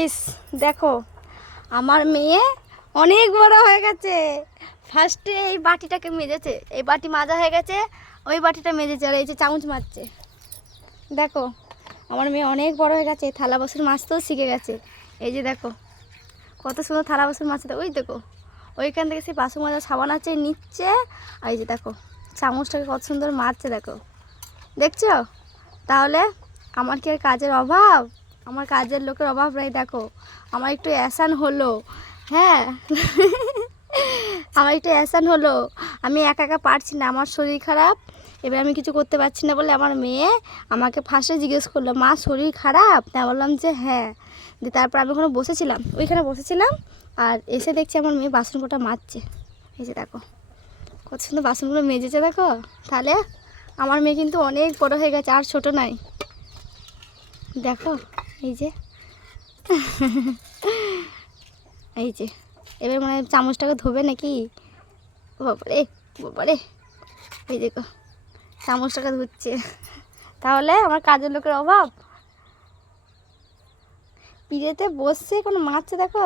ইস দেখো আমার মেয়ে অনেক বড় হয়ে গেছে। ফার্স্টে এই বাটিটাকে মেজেছে, এই বাটি মাজা হয়ে গেছে, ওই বাটিটা মেজেছে, আর এই যে চামচ মাজছে। দেখো আমার মেয়ে অনেক বড় হয়ে গেছে, থালা বাসন মাজতেও শিখে গেছে। এই যে দেখো কত সুন্দর থালা বাসন মাজতে, ওই দেখো ওইখান থেকে সেই বাসন মাজা সাবান আছে নিচ্ছে। আর এই যে দেখো চামচটাকে কত সুন্দর মাজছে, দেখো দেখছো? তাহলে আমার কি আর কাজের অভাব? আমার কাজের লোকের অভাব নেই। দেখো আমার একটু অ্যাসান হলো, হ্যাঁ আমার একটু অ্যাসান হলো। আমি একা একা পারছি না, আমার শরীর খারাপ, এবার আমি কিছু করতে পারছি না বলে আমার মেয়ে আমাকে ফার্স্টে জিজ্ঞেস করলো, মা শরীর খারাপ? তা বললাম যে হ্যাঁ। দিয়ে তারপর আমি ওখানে বসেছিলাম, ওইখানে বসেছিলাম, আর এসে দেখছি আমার মেয়ে বাসন কোটা মাজছে। এই যে দেখো কত সুন্দর বাসনগুলো মেজেছে, দেখো। তাহলে আমার মেয়ে কিন্তু অনেক বড় হয়ে গেছে, আর ছোট নাই। দেখো এই যে এই যে এবার মনে হয় চামচটাকে ধোবে নাকি। বাবারে বাবারে, এই দেখো চামচটাকে ধুচ্ছে। তাহলে আমার কাজের লোকের অভাব? পিড়েতে বসছে কোনো মারছে, দেখো